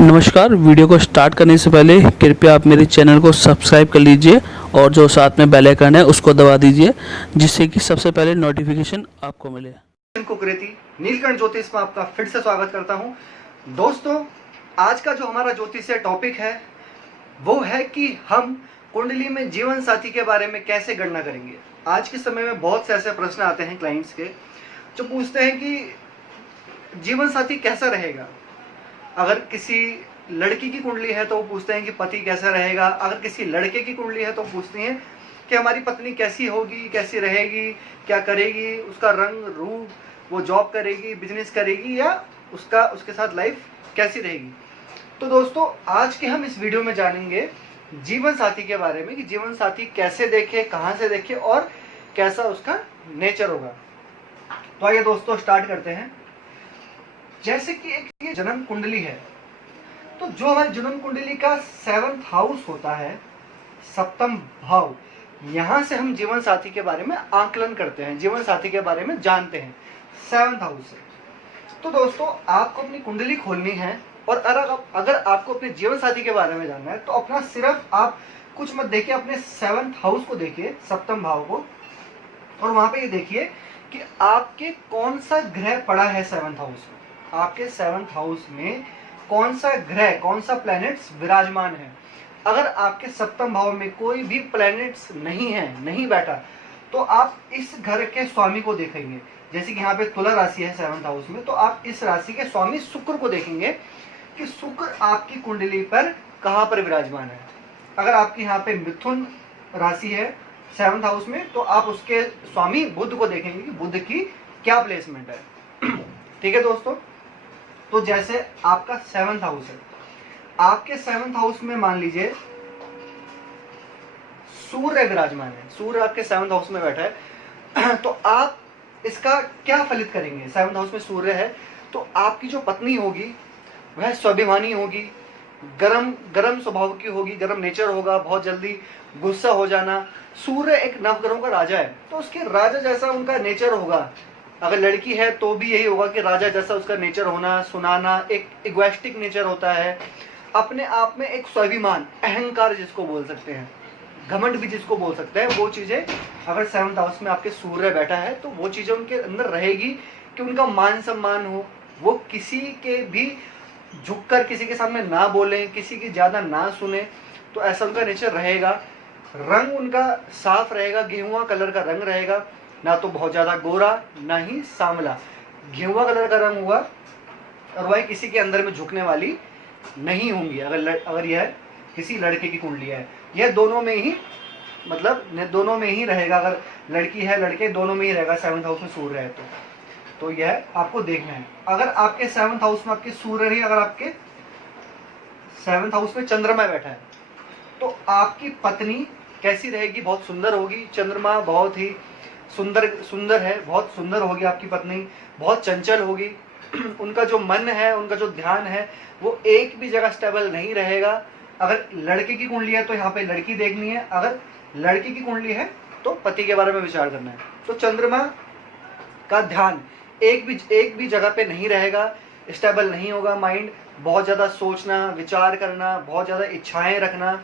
नमस्कार। वीडियो को स्टार्ट करने से पहले कृपया आप मेरे चैनल को सब्सक्राइब कर लीजिए और जो साथ में बेल आइकन है उसको दबा दीजिए, जिससे कि सबसे पहले नोटिफिकेशन आपको मिले। कुकरेती नीलकंठ ज्योतिष में आपका फिर से स्वागत करता हूं। दोस्तों, आज का जो हमारा ज्योतिषीय टॉपिक है वो है कि हम कुंडली में जीवन साथी के बारे में कैसे गणना करेंगे। आज के समय में बहुत से ऐसे प्रश्न आते हैं क्लाइंट्स के, जो पूछते हैं कि जीवन साथी कैसा रहेगा। अगर किसी लड़की की कुंडली है तो वो पूछते हैं कि पति कैसा रहेगा। अगर किसी लड़के की कुंडली है तो पूछते हैं कि हमारी पत्नी कैसी होगी, कैसी रहेगी, क्या करेगी, उसका रंग रूप, वो जॉब करेगी, बिजनेस करेगी, या उसके साथ लाइफ कैसी रहेगी। तो दोस्तों, आज के हम इस वीडियो में जानेंगे जीवन साथी के बारे में कि जीवन साथी कैसे देखे, कहाँ से देखे और कैसा उसका नेचर होगा। तो आइए दोस्तों स्टार्ट करते हैं। जैसे कि एक ये जन्म कुंडली है, तो जो हमारी जन्म कुंडली का 7th हाउस होता है, सप्तम भाव, यहां से हम जीवन साथी के बारे में आकलन करते हैं, जीवन साथी के बारे में जानते हैं 7th हाउस से। तो दोस्तों, आपको अपनी कुंडली खोलनी है और अगर आपको अपने जीवन साथी के बारे में जानना है तो अपना सिर्फ आप कुछ मत देखिए, अपने 7th हाउस को देखिए, सप्तम भाव को, और वहां पे ये देखिए कि आपके कौन सा ग्रह पड़ा है 7th हाउस में। आपके 7th हाउस में कौन सा ग्रह, कौन सा प्लैनेट्स विराजमान है। अगर आपके सप्तम भाव में कोई भी प्लैनेट्स नहीं है, नहीं बैठा, तो आप इस घर के स्वामी को देखेंगे। जैसे कि यहाँ पे तुला राशि है 7th हाउस में, तो आप इस राशि के स्वामी शुक्र को देखेंगे कि शुक्र आपकी कुंडली पर कहाँ पर विराजमान है। अगर आपकी यहाँ पे मिथुन राशि है 7th हाउस में, तो आप उसके स्वामी बुध को देखेंगे कि बुध की क्या प्लेसमेंट है। ठीक है दोस्तों, तो जैसे आपका 7th हाउस है, आपके 7th हाउस में मान लीजिए सूर्य विराजमान है, सूर्य आपके 7th हाउस में बैठा है, तो आप इसका क्या फलित करेंगे। 7th हाउस में सूर्य है, तो आपकी जो पत्नी होगी वह स्वाभिमानी होगी, गरम स्वभाव की होगी, गरम नेचर होगा, बहुत जल्दी गुस्सा हो जाना। सूर्य एक नवग्रहों का राजा है, तो उसके राजा जैसा उनका नेचर होगा। अगर लड़की है तो भी यही होगा कि राजा जैसा उसका नेचर होना, सुनाना, एक इगोइस्टिक नेचर होता है, अपने आप में एक स्वाभिमान, अहंकार जिसको बोल सकते हैं, घमंड भी जिसको बोल सकते हैं, वो चीजें अगर 7th हाउस में आपके सूर्य बैठा है तो वो चीजें उनके अंदर रहेगी कि उनका मान सम्मान हो, वो किसी के भी झुककर किसी के सामने ना बोले, किसी की ज्यादा ना सुने, तो ऐसा उनका नेचर रहेगा। रंग उनका साफ रहेगा, गेहुआ कलर का रंग रहेगा, ना तो बहुत ज्यादा गोरा ना ही सांवला, गेहुआ कलर का रंग होगा, और वह किसी के अंदर में झुकने वाली नहीं होंगी। अगर यह किसी लड़के की कुंडली है, यह दोनों में ही, मतलब दोनों में ही रहेगा। अगर लड़की है लड़के, दोनों में ही रहेगा। 7th हाउस में सूर्य है तो यह आपको देखना है। अगर आपके 7th हाउस में आपके सूर्य नहीं, अगर आपके 7th हाउस में चंद्रमा बैठा है, तो आपकी पत्नी कैसी रहेगी, बहुत सुंदर होगी। चंद्रमा बहुत ही सुंदर है, बहुत सुंदर होगी आपकी पत्नी, बहुत चंचल होगी। उनका जो मन है, उनका जो ध्यान है, वो एक भी जगह स्टेबल नहीं रहेगा। अगर लड़के की कुंडली है तो यहाँ पे लड़की देखनी है, अगर लड़की की कुंडली है तो पति के बारे में विचार करना है। तो चंद्रमा का ध्यान एक भी जगह पे नहीं रहेगा, स्टेबल नहीं होगा। माइंड बहुत ज्यादा सोचना, विचार करना, बहुत ज्यादा इच्छाएं रखना,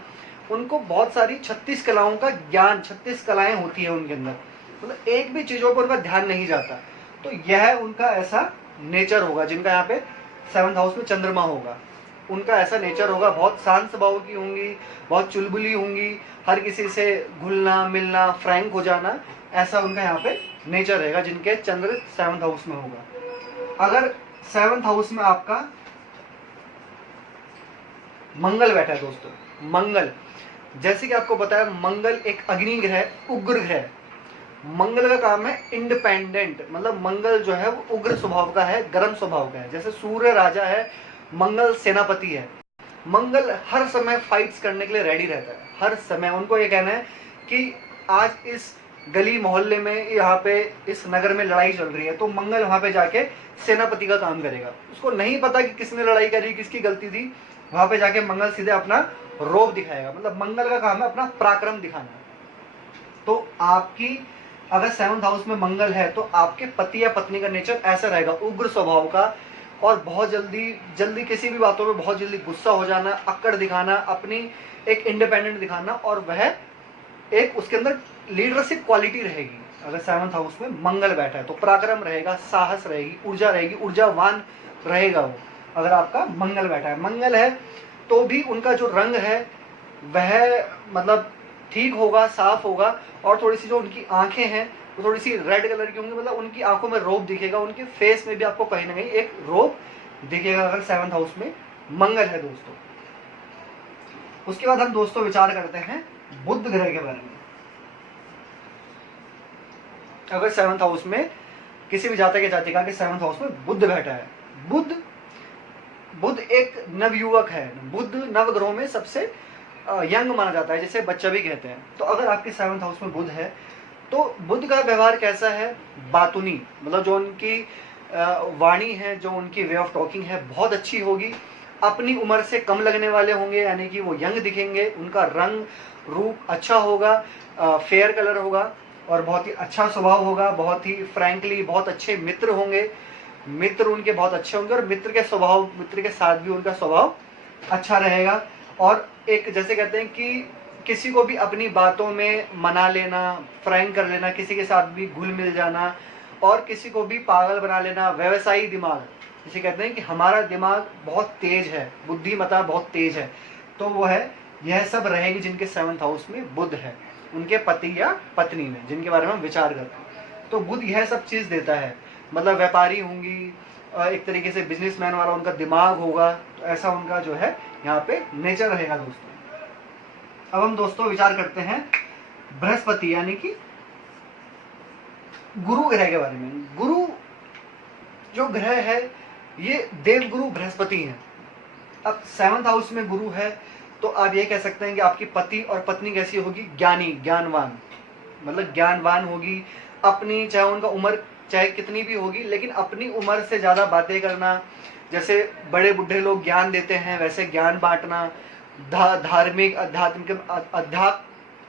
उनको बहुत सारी 36 कलाओं का ज्ञान, 36 कलाएं होती है उनके अंदर, मतलब एक भी चीजों पर उनका ध्यान नहीं जाता। तो यह उनका ऐसा नेचर होगा। जिनका यहाँ पे 7th हाउस में चंद्रमा होगा, उनका ऐसा नेचर होगा। बहुत शांत स्वभाव की होंगी, बहुत चुलबुली होंगी, हर किसी से घुलना मिलना, फ्रैंक हो जाना, ऐसा उनका यहाँ पे नेचर रहेगा जिनके चंद्र 7th हाउस में होगा। अगर 7th हाउस में आपका मंगल बैठा है दोस्तों, मंगल, जैसे कि आपको बताया, मंगल एक अग्नि ग्रह, उग्र ग्रह। मंगल का काम है इंडिपेंडेंट, मतलब मंगल जो है वो उग्र स्वभाव का है, गर्म स्वभाव का है। जैसे सूर्य राजा है, मंगल सेनापति है। मंगल हर समय फाइट्स करने के लिए रेडी रहता है, हर समय। उनको ये कहना है कि आज इस गली मोहल्ले में, यहाँ पे इस नगर में लड़ाई चल रही है, तो मंगल वहां पे जाके सेनापति का काम करेगा। उसको नहीं पता कि किसने लड़ाई करी, किसकी गलती थी, वहां पे जाके मंगल सीधे अपना रोब दिखाएगा। मतलब मंगल का काम है अपना पराक्रम दिखाना। तो आपकी अगर 7th हाउस में मंगल है तो आपके पति या पत्नी का नेचर ऐसा रहेगा, उग्र स्वभाव का, और बहुत जल्दी जल्दी किसी भी बातों में बहुत जल्दी गुस्सा हो जाना, अक्कड़ दिखाना, अपनी एक इंडिपेंडेंट दिखाना, और वह एक उसके अंदर लीडरशिप क्वालिटी रहेगी। अगर 7th हाउस में मंगल बैठा है तो पराक्रम रहेगा, साहस रहेगी, ऊर्जा रहेगी, ऊर्जावान रहेगा वो। अगर आपका मंगल बैठा है, मंगल है तो भी उनका जो रंग है वह मतलब ठीक होगा, साफ होगा, और थोड़ी सी जो उनकी आंखें हैं वो थोड़ी सी रेड कलर की होंगी, मतलब उनकी आंखों में रोब दिखेगा, उनके फेस में भी आपको कहीं ना कहीं एक रोब दिखेगा अगर 7th हाउस में मंगल है दोस्तों। उसके बाद हम दोस्तों विचार करते हैं बुध ग्रह के बारे में। अगर 7th हाउस में किसी भी जातक या जातिका के 7th हाउस में बुध बैठा है, बुध एक नवयुवक है, बुध नवग्रहों में सबसे यंग माना जाता है, जिसे बच्चा भी कहते हैं। तो अगर आपके 7th हाउस में बुध है तो बुध का व्यवहार कैसा है, बातुनी, मतलब जो उनकी वाणी है, जो उनकी वे ऑफ टॉकिंग है बहुत अच्छी होगी। अपनी उम्र से कम लगने वाले होंगे, यानी कि वो यंग दिखेंगे, उनका रंग रूप अच्छा होगा, फेयर कलर होगा, और बहुत ही अच्छा स्वभाव होगा, बहुत ही फ्रैंकली बहुत अच्छे मित्र होंगे, मित्र उनके बहुत अच्छे होंगे, और मित्र के साथ भी उनका स्वभाव अच्छा रहेगा। और एक जैसे कहते हैं कि किसी को भी अपनी बातों में मना लेना, फ्रैंक कर लेना, किसी के साथ भी घुल मिल जाना, और किसी को भी पागल बना लेना, व्यवसायी दिमाग, जिसे कहते हैं कि हमारा दिमाग बहुत तेज है, बुद्धिमत्ता बहुत तेज है, तो वो है, यह सब रहेगी जिनके 7th हाउस में बुध है, उनके पति या पत्नी में, जिनके बारे में हम विचार करते हैं। तो बुध यह सब चीज़ देता है, मतलब व्यापारी होंगी, एक तरीके से बिजनेसमैन वाला उनका दिमाग होगा, तो ऐसा उनका जो है यहाँ पे नेचर रहेगा दोस्तों। अब हम दोस्तों विचार करते हैं बृहस्पति यानी कि गुरु ग्रह के बारे में। गुरु जो ग्रह है ये देवगुरु बृहस्पति हैं। अब 7th हाउस में गुरु है तो आप ये कह सकते हैं कि आपकी पति और पत्नी कैसी होगी, ज्ञानी, ज्ञानवान, मतलब ज्ञानवान होगी। अपनी चाहे उनका उम्र चाहे कितनी भी होगी, लेकिन अपनी उम्र से ज़्यादा बातें करना, जैसे बड़े बूढ़े लोग ज्ञान देते हैं वैसे ज्ञान बांटना, धार्मिक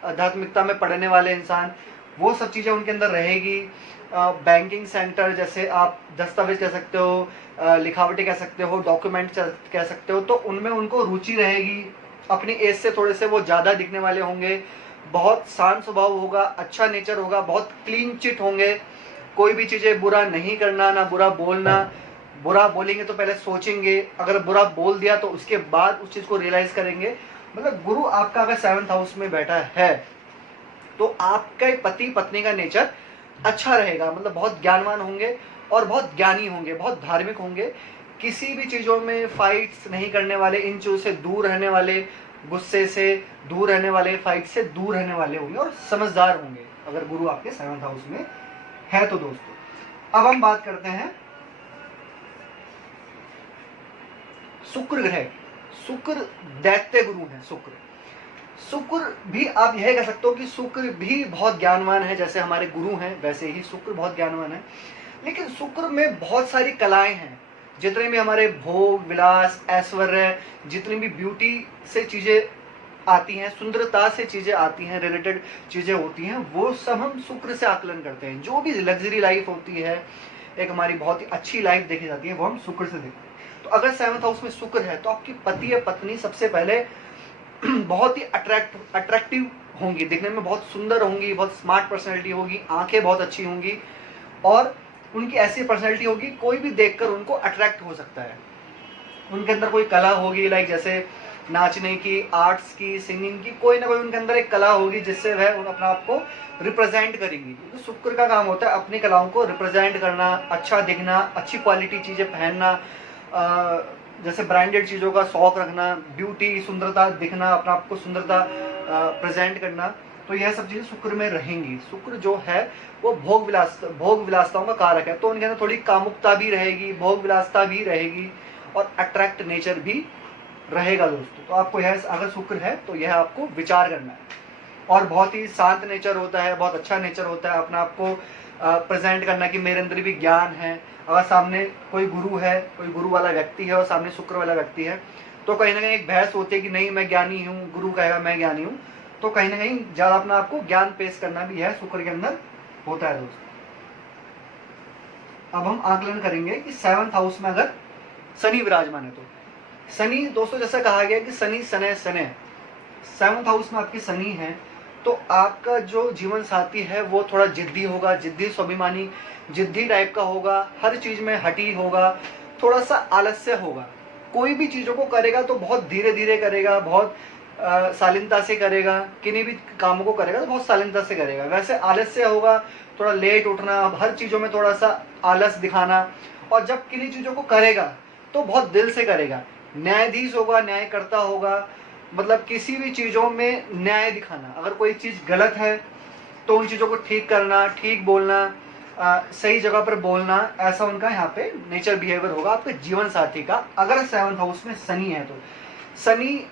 आध्यात्मिकता में पढ़ने वाले इंसान, वो सब चीज़ें उनके अंदर रहेगी। बैंकिंग सेक्टर, जैसे आप दस्तावेज कह सकते हो, लिखावटी कह सकते हो, डॉक्यूमेंट कह सकते हो, तो उनमें उनको रुचि रहेगी। अपनी एज से थोड़े से वो ज़्यादा दिखने वाले होंगे, बहुत शांत स्वभाव होगा, अच्छा नेचर होगा, बहुत क्लीन चिट होंगे, कोई भी चीज़ें बुरा नहीं करना, ना बुरा बोलना, बुरा बोलेंगे तो पहले सोचेंगे, अगर बुरा बोल दिया तो उसके बाद उस चीज़ को रियलाइज करेंगे। मतलब गुरु आपका अगर 7th हाउस में बैठा है तो आपके पति पत्नी का नेचर अच्छा रहेगा, मतलब बहुत ज्ञानवान होंगे और बहुत ज्ञानी होंगे, बहुत धार्मिक होंगे, किसी भी चीज़ों में फाइट्स नहीं करने वाले, इन चीज़ों से दूर रहने वाले, गुस्से से दूर रहने वाले, फाइट से दूर रहने वाले होंगे, और समझदार होंगे अगर गुरु आपके 7th हाउस में है तो दोस्तों। अब हम बात करते हैं शुक्र ग्रह। शुक्र दैत्य गुरु है। शुक्र भी आप यह कह सकते हो कि शुक्र भी बहुत ज्ञानवान है, जैसे हमारे गुरु हैं वैसे ही शुक्र बहुत ज्ञानवान है। लेकिन शुक्र में बहुत सारी कलाएं हैं, जितने भी हमारे भोग विलास ऐश्वर्य, जितनी भी ब्यूटी से चीज़ें आती हैं, सुंदरता से चीज़ें आती हैं, रिलेटेड चीज़ें होती हैं, वो सब हम शुक्र से आकलन करते हैं। जो भी लग्जरी लाइफ होती है, एक हमारी बहुत ही अच्छी लाइफ देखी जाती है, वो हम शुक्र से देखते हैं। तो अगर 7th हाउस में शुक्र है तो आपकी पति या पत्नी सबसे पहले बहुत ही अट्रैक्टिव होंगी, दिखने में बहुत सुंदर होंगी, बहुत स्मार्ट पर्सनैलिटी होगी, आंखें बहुत अच्छी होंगी, और उनकी ऐसी पर्सनैलिटी होगी कोई भी देखकर उनको अट्रैक्ट हो सकता है। उनके अंदर कोई कला होगी, लाइक जैसे नाचने की, आर्ट्स की, सिंगिंग की, कोई ना कोई उनके अंदर एक कला होगी जिससे वह अपने आप को रिप्रेजेंट करेंगी। तो शुक्र का काम होता है अपनी कलाओं को रिप्रेजेंट करना, अच्छा दिखना, अच्छी क्वालिटी चीज़ें पहनना, जैसे ब्रांडेड चीज़ों का शौक रखना, ब्यूटी, सुंदरता दिखना, अपने आप को सुंदरता प्रेजेंट करना, तो यह सब चीज़ें शुक्र में रहेंगी। शुक्र जो है वो भोग विलासताओं का कारक है, तो उनके अंदर थोड़ी कामुकता भी रहेगी, भोग विलासता भी रहेगी, और अट्रैक्ट नेचर भी रहेगा दोस्तों। तो आपको यह अगर शुक्र है तो यह आपको विचार करना है। और बहुत ही शांत नेचर होता है, बहुत अच्छा नेचर होता है, अपने आप को प्रेजेंट करना कि मेरे अंदर भी ज्ञान है। अगर सामने कोई गुरु है, कोई गुरु वाला व्यक्ति है और सामने शुक्र वाला व्यक्ति है, तो कहीं ना कहीं एक बहस होती है कि नहीं मैं ज्ञानी हूँ, गुरु कहेगा मैं ज्ञानी हूँ, तो कहीं ना कहीं ज़्यादा अपना आपको ज्ञान पेश करना भी है शुक्र के अंदर होता है दोस्तों। अब हम आकलन करेंगे कि 7th हाउस में अगर शनि विराजमान है। तो शनि दोस्तों जैसा कहा गया कि शनि सने सने, 7th हाउस में आपकी शनि है, तो आपका जो जीवन साथी है वो थोड़ा जिद्दी होगा, जिद्दी स्वाभिमानी, जिद्दी टाइप का होगा, हर चीज में हठी होगा, थोड़ा सा आलस्य होगा। कोई भी चीजों को करेगा तो बहुत धीरे धीरे करेगा, बहुत शालीनता से करेगा, किन्हीं भी कामों को करेगा तो बहुत शालीनता से करेगा। वैसे आलस्य होगा, थोड़ा लेट उठना, हर चीजों में थोड़ा सा आलस दिखाना, और जब किन्हीं चीजों को करेगा तो बहुत दिल से करेगा। न्यायाधीश होगा, न्यायकर्ता होगा, मतलब किसी भी चीजों में न्याय दिखाना। अगर कोई चीज गलत है तो उन चीजों को ठीक करना, ठीक बोलना, सही जगह पर बोलना, ऐसा उनका यहाँ पे नेचर बिहेवियर होगा आपके जीवन साथी का। अगर 7th हाउस में शनि है तो शनि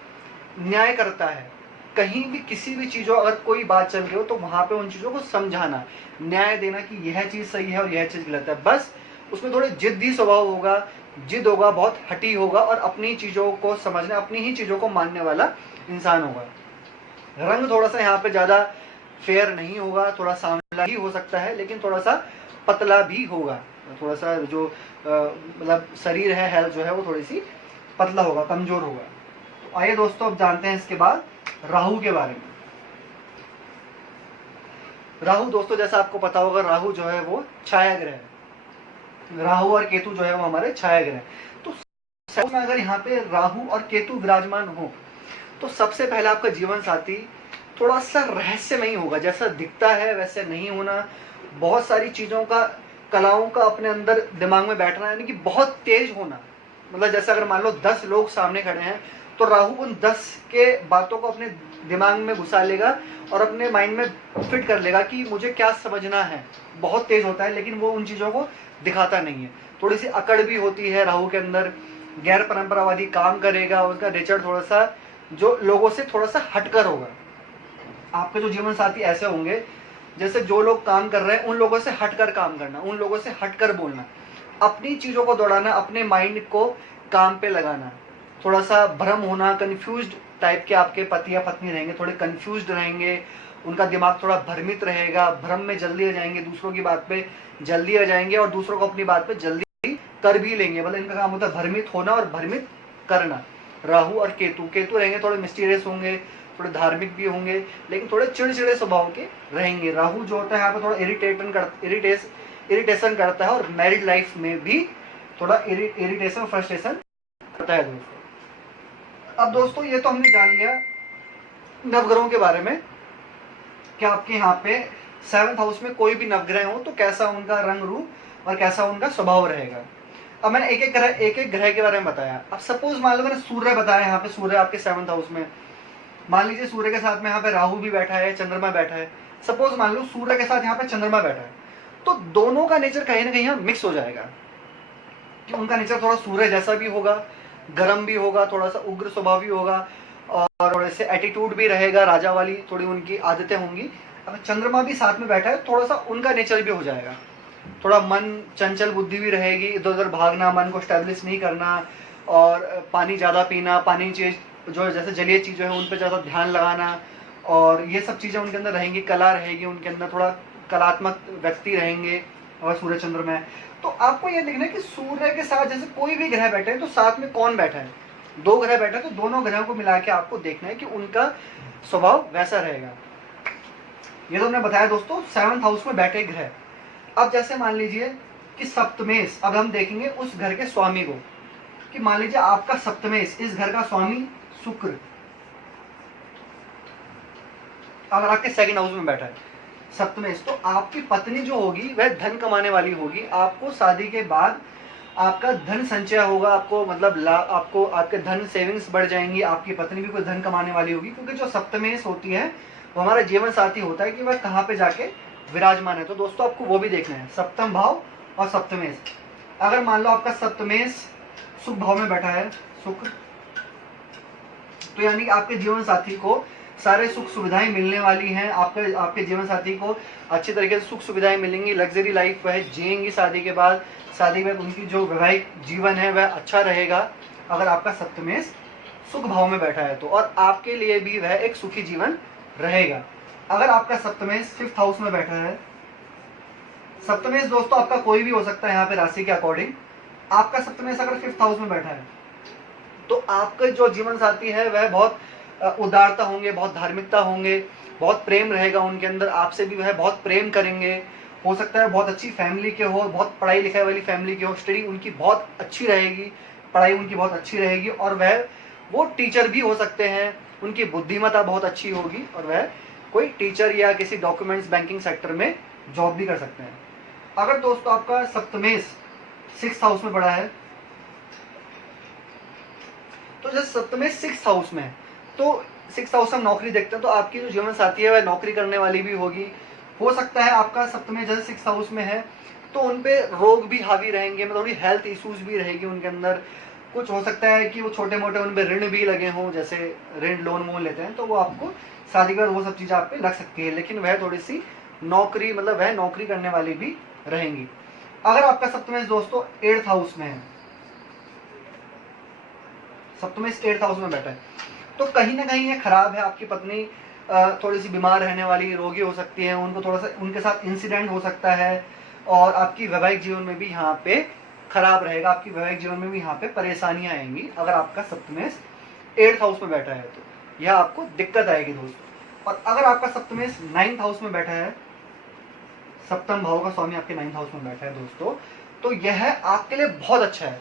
न्याय करता है। कहीं भी किसी भी चीजों अगर कोई बात चल रही हो तो वहां पे उन चीजों को समझाना, न्याय देना कि यह चीज सही है और यह चीज गलत है। बस उसमें थोड़े जिद्दी स्वभाव होगा, जिद होगा, बहुत हटी होगा, और अपनी चीजों को समझने, अपनी ही चीजों को मानने वाला इंसान होगा। रंग थोड़ा सा यहाँ पे ज्यादा फेयर नहीं होगा, थोड़ा सांवला ही हो सकता है, लेकिन थोड़ा सा पतला भी होगा। थोड़ा सा जो मतलब शरीर है, हेल्थ जो है वो थोड़ी सी पतला होगा, कमजोर होगा। तो आइए दोस्तों अब जानते हैं इसके बाद राहु के बारे में। राहु दोस्तों जैसा आपको पता होगा, राहु जो है वो छाया ग्रह है। राहु और केतु जो है वो हमारे छाया ग्रह। तो में अगर यहाँ पे राहु और केतु विराजमान हो तो सबसे पहले आपका जीवन साथी थोड़ा सा रहस्यमयी होगा, जैसा दिखता है वैसे नहीं होना, बहुत सारी चीजों का, कलाओं का अपने अंदर दिमाग में बैठना, यानी कि बहुत तेज होना। मतलब जैसे अगर मान लो 10 लोग सामने खड़े हैं तो राहु उन 10 के बातों को अपने दिमाग में घुसा लेगा और अपने माइंड में फिट कर लेगा कि मुझे क्या समझना है। बहुत तेज होता है लेकिन वो उन चीजों को दिखाता नहीं है। थोड़ी सी अकड़ भी होती है राहु के अंदर, गैर परंपरावादी काम करेगा, उसका नेचर थोड़ा सा जो लोगों से थोड़ा सा हटकर होगा। आपके जो जीवन साथी ऐसे होंगे जैसे जो लोग काम कर रहे हैं उन लोगों से हटकर काम करना, उन लोगों से हटकर बोलना, अपनी चीजों को दौड़ाना, अपने माइंड को काम पे लगाना, थोड़ा सा भ्रम होना, कंफ्यूज्ड टाइप के आपके पति या पत्नी रहेंगे, थोड़े कंफ्यूज्ड रहेंगे, उनका दिमाग थोड़ा भ्रमित रहेगा, भ्रम में जल्दी आ जाएंगे, दूसरों की बात पे जल्दी आ जाएंगे और दूसरों को अपनी बात पे जल्दी कर भी लेंगे। मतलब इनका काम होता है भ्रमित होना और भ्रमित करना। राहु और केतु, केतु रहेंगे थोड़े मिस्टीरियस होंगे, थोड़े धार्मिक भी होंगे, लेकिन थोड़े चिड़चिड़े स्वभाव के रहेंगे। राहु जो होता है यहाँ पे थोड़ा इरिटेशन करता है और मैरिड लाइफ में भी थोड़ा इरिटेशन, फ्रस्ट्रेशन करता है दोस्तों। अब दोस्तों ये तो हमने जान लिया नवग्रहों के बारे में कि आपके यहाँ पे 7th हाउस में कोई भी नवग्रह हो तो कैसा उनका रंग रूप और कैसा उनका स्वभाव रहेगा। अब मैंने एक एक ग्रह के बारे में बताया। अब सपोज मान लो मैंने सूर्य बताया, यहाँ पे सूर्य आपके 7th हाउस में, मान लीजिए सूर्य के साथ में यहाँ पे राहु भी बैठा है, चंद्रमा बैठा है। सपोज मान लो सूर्य के साथ यहाँ पे चंद्रमा बैठा है, तो दोनों का नेचर कहीं ना कहीं यहाँ मिक्स हो जाएगा कि उनका नेचर थोड़ा सूर्य जैसा भी होगा, गर्म भी होगा, थोड़ा सा उग्र स्वभाव भी होगा और थोड़े से एटीट्यूड भी रहेगा, राजा वाली थोड़ी उनकी आदतें होंगी। अगर चंद्रमा भी साथ में बैठा है थोड़ा सा उनका नेचर भी हो जाएगा, थोड़ा मन चंचल बुद्धि भी रहेगी, इधर उधर भागना, मन को स्टैब्लिश नहीं करना, और पानी ज़्यादा पीना, पानी चीज जो जैसे जलीय चीज़ें हैं उन पर ज़्यादा ध्यान लगाना, और ये सब चीज़ें उनके अंदर रहेंगी। कला रहेगी उनके अंदर, थोड़ा कलात्मक व्यक्ति रहेंगे और सूर्य चंद्र में। तो आपको ये देखना है कि सूर्य के साथ जैसे कोई भी ग्रह बैठे हैं तो साथ में कौन बैठा है, 2 ग्रह बैठे हैं तो दोनों ग्रहों को मिला के आपको देखना है कि उनका स्वभाव वैसा रहेगा। ये तो हमने बताया दोस्तों 7th हाउस में बैठे ग्रह। अब जैसे मान लीजिए कि सप्तमेश, अब हम देखेंगे उस घर के स्वामी को, कि मान लीजिए आपका सप्तमेश, इस घर का स्वामी शुक्र अगर आपके 2nd हाउस में बैठा है सप्तमेश, तो आपकी पत्नी जो होगी वह धन कमाने वाली होगी। आपको शादी के बाद आपका धन संचय होगा, आपको मतलब आपको आपके धन सेविंग्स बढ़ जाएंगी, आपकी पत्नी भी कोई धन कमाने वाली होगी, क्योंकि जो सप्तमेश होती है वो हमारा जीवन साथी होता है कि वह कहाँ पे जाके विराजमान है। तो दोस्तों आपको वो भी देखना है, सप्तम भाव और सप्तमेश। अगर मान लो आपका सप्तमेश शुभ भाव में बैठा है शुक्र, तो यानी कि आपके जीवन साथी को सारे सुख सुविधाएं मिलने वाली हैं। आपके जीवन साथी को अच्छी तरीके से सुख सुविधाएं मिलेंगी, लग्जरी लाइफ वह जिएंगी शादी के बाद। शादी में उनकी जो वैवाहिक जीवन है वह अच्छा रहेगा अगर आपका सप्तमेश सुख भाव में बैठा है तो, और आपके लिए भी वह एक सुखी जीवन रहेगा। अगर आपका सप्तमेश 5th हाउस में बैठा है, सप्तमेश दोस्तों आपका कोई भी हो सकता है यहाँ पे राशि के अकॉर्डिंग, आपका सप्तमेश अगर 5th हाउस में बैठा है तो आपका जो जीवन साथी है वह बहुत उदारता होंगे, बहुत धार्मिकता होंगे, बहुत प्रेम रहेगा उनके अंदर, आपसे भी वह बहुत प्रेम करेंगे। हो सकता है बहुत अच्छी फैमिली के हो, बहुत पढ़ाई लिखाई वाली फैमिली के हो, स्टडी उनकी बहुत अच्छी रहेगी, पढ़ाई उनकी बहुत अच्छी रहेगी, और वो टीचर भी हो सकते हैं, उनकी बुद्धिमत्ता बहुत अच्छी होगी और वह कोई टीचर या किसी डॉक्यूमेंट्स बैंकिंग सेक्टर में जॉब भी कर सकते हैं। अगर दोस्तों आपका सप्तमेश 6th हाउस में पड़ा है, तो जब सप्तमेश 6th हाउस में है तो 6th हाउस हम नौकरी देखते हैं, तो आपकी जो जीवन साथी है वह नौकरी करने वाली भी होगी। हो सकता है आपका सप्तमेश जैसे 6th हाउस में है तो उन पे रोग भी हावी रहेंगे, मतलब थोड़ी हेल्थ इश्यूज भी रहेगी उनके अंदर। कुछ हो सकता है कि वो छोटे मोटे उन पे ऋण भी लगे हों, जैसे ऋण लोन वोन लेते हैं, तो वो आपको शादी के बाद वो सब चीज़ें आप पे लग सकती है, लेकिन वह थोड़ी सी नौकरी, मतलब वह नौकरी करने वाली भी रहेंगी। अगर आपका सप्तमेश दोस्तों 8th हाउस में है, सप्तमेश 8th हाउस में बैठा है, तो कहीं ना कहीं ये खराब है। आपकी पत्नी थोड़ी सी बीमार रहने वाली, रोगी हो सकती है, उनको थोड़ा सा उनके साथ इंसिडेंट हो सकता है, और आपकी वैवाहिक जीवन में भी यहाँ पे खराब रहेगा, आपकी वैवाहिक जीवन में भी यहाँ पे परेशानियां आएंगी। अगर आपका सप्तमेश 8th हाउस में बैठा है तो यह आपको दिक्कत आएगी दोस्तों। और अगर आपका सप्तमेश 9th हाउस में बैठा है, सप्तम भाव का स्वामी आपके 9th हाउस में बैठा है दोस्तों, तो यह आपके लिए बहुत अच्छा है।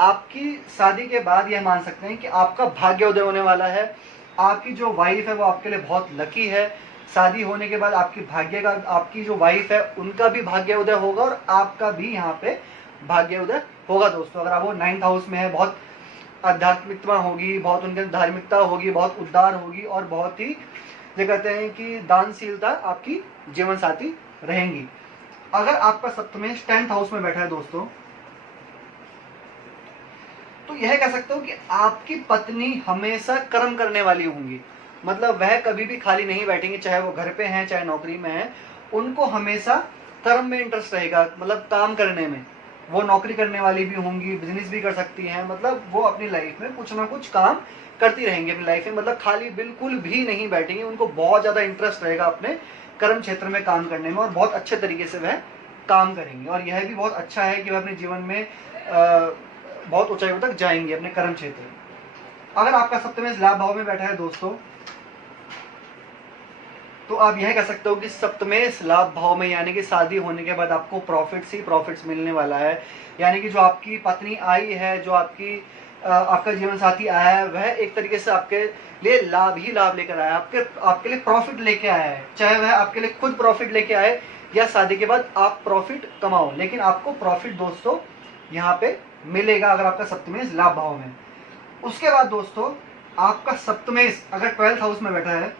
आपकी शादी के बाद यह मान सकते हैं कि आपका भाग्योदय होने वाला है। आपकी जो वाइफ है वो आपके लिए बहुत लकी है। शादी होने के बाद आपकी जो वाइफ है उनका भी भाग्योदय होगा और आपका भी यहाँ पे भाग्योदय होगा दोस्तों। अगर आप वो 9th हाउस में है, बहुत आध्यात्मिकता होगी, बहुत उनके अंदर धार्मिकता होगी, बहुत उदार होगी, और बहुत ही जो कहते हैं कि दानशीलता आपकी जीवन साथी रहेंगी। अगर आपका सप्तमेश 10th हाउस में बैठा है दोस्तों, तो यह कह सकते हो कि आपकी पत्नी हमेशा कर्म करने वाली होंगी, मतलब वह कभी भी खाली नहीं बैठेंगे, चाहे वो घर पे हैं चाहे नौकरी में हैं, उनको हमेशा कर्म में इंटरेस्ट रहेगा, मतलब काम करने में। वो नौकरी करने वाली भी होंगी, बिजनेस भी कर सकती हैं, मतलब वो अपनी लाइफ में कुछ ना कुछ काम करती रहेंगी अपनी लाइफ में, मतलब खाली बिल्कुल भी नहीं बैठेंगी। उनको बहुत ज़्यादा इंटरेस्ट रहेगा अपने कर्म क्षेत्र में काम करने में, और बहुत अच्छे तरीके से वह काम करेंगे। और यह भी बहुत अच्छा है कि वह अपने जीवन में बहुत ऊंचाइयों तक जाएंगे अपने कर्म क्षेत्र में। अगर आपका सप्तमेश लाभ भाव में बैठा है दोस्तों, तो आप यह कह सकते हो कि सप्तमेश लाभ भाव में, यानी कि शादी होने के बाद आपको प्रॉफिट्स ही प्रॉफिट्स मिलने वाला है। यानी कि जो आपकी पत्नी आई है, जो आपका जीवन साथी आया है, वह एक तरीके से आपके लिए लाभ ही लाभ लेकर आया है, आपके लिए प्रॉफिट लेके आया है। चाहे वह आपके लिए खुद प्रॉफिट लेके आए या शादी के बाद आप प्रॉफिट कमाओ, लेकिन आपको प्रॉफिट दोस्तों यहाँ पे मिलेगा अगर आपका सप्तमेश लाभ भाव में। उसके बाद दोस्तों आपका सप्तमेश अगर 12th हाउस में बैठा है,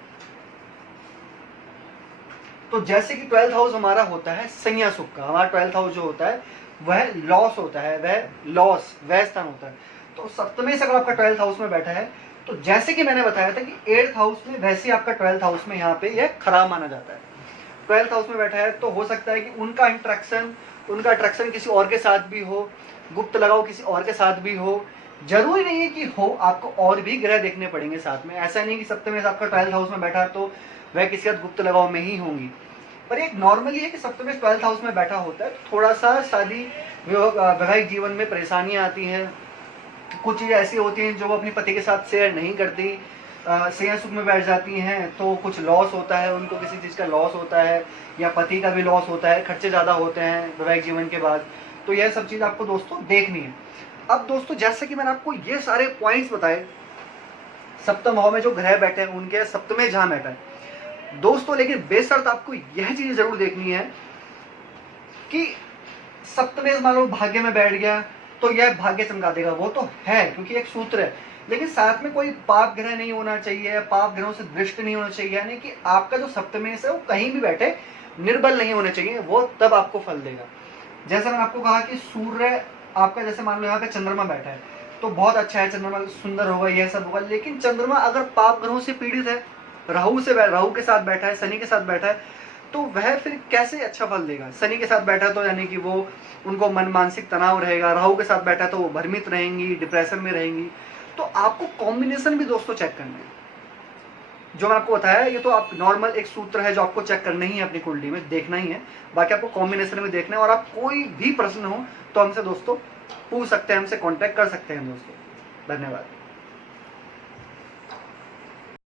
तो जैसे कि 12th हाउस हमारा होता है संज्ञा सुख का, हमारा 12th हाउस जो होता है वह लॉस होता है, वह स्थान होता है। तो सप्तमेश अगर आपका 12th हाउस में बैठा है, तो जैसे कि मैंने बताया था कि 8th हाउस में, वैसे ही आपका 12th हाउस में यहाँ पे यह खराब माना जाता है। 12th हाउस में बैठा है तो हो सकता है कि उनका अट्रैक्शन किसी और के साथ भी हो, गुप्त लगाओ किसी और के साथ भी हो। जरूरी नहीं है कि हो, आपको और भी ग्रह देखने पड़ेंगे साथ में। ऐसा नहीं कि सप्तमेश आपका 12th हाउस में बैठा है तो वह किसी का गुप्त लगाव में ही होंगी, पर एक नॉर्मली है कि सप्तमेश 12th हाउस में बैठा होता है तो थोड़ा सा शादी वैवाहिक जीवन में परेशानियां आती हैं। कुछ चीज़ें ऐसी होती हैं जो वो अपने पति के साथ शेयर नहीं करती, शेयर सुख में बैठ जाती हैं, तो कुछ लॉस होता है, उनको किसी चीज़ का लॉस होता है, या पति का भी लॉस होता है, खर्चे ज़्यादा होते हैं वैवाहिक जीवन के बाद। तो यह सब चीज़ आपको दोस्तों देखनी है। अब दोस्तों जैसे कि मैंने आपको ये सारे पॉइंट्स बताए, सप्तम भाव में जो ग्रह बैठे हैं उनके सप्तमेश जहाँ बैठा है दोस्तों, लेकिन बेशर्त आपको यह चीज़ जरूर देखनी है कि सप्तमेश मान लो भाग्य में बैठ गया तो यह भाग्य चमका देगा, वो तो है क्योंकि एक सूत्र है, लेकिन साथ में कोई पाप ग्रह नहीं होना चाहिए, पाप ग्रहों से दृष्टि नहीं होना चाहिए, यानी कि आपका जो सप्तमेश है वो कहीं भी बैठे निर्बल नहीं होने चाहिए, वो तब आपको फल देगा। जैसे मैंने आपको कहा कि सूर्य आपका, जैसे मान लो यहाँ पे चंद्रमा बैठा है तो बहुत अच्छा है, चंद्रमा सुंदर होगा, यह सब होगा, लेकिन चंद्रमा अगर पाप ग्रहों से पीड़ित है, राहु के साथ बैठा है, शनि के साथ बैठा है, तो वह फिर कैसे अच्छा फल देगा। शनि के साथ बैठा तो यानी कि वो उनको मानसिक तनाव रहेगा, राहु के साथ बैठा तो वो भ्रमित रहेंगी, डिप्रेशन में रहेंगी। तो आपको कॉम्बिनेशन भी दोस्तों चेक करना है। जो मैं आपको बताया ये तो आप नॉर्मल एक सूत्र है जो आपको चेक करना ही है, अपनी कुंडली में देखना ही है, बाकी आपको कॉम्बिनेशन में देखना है। और आप कोई भी प्रश्न हो तो हमसे दोस्तों पूछ सकते हैं, हमसे कांटेक्ट कर सकते हैं दोस्तों। धन्यवाद।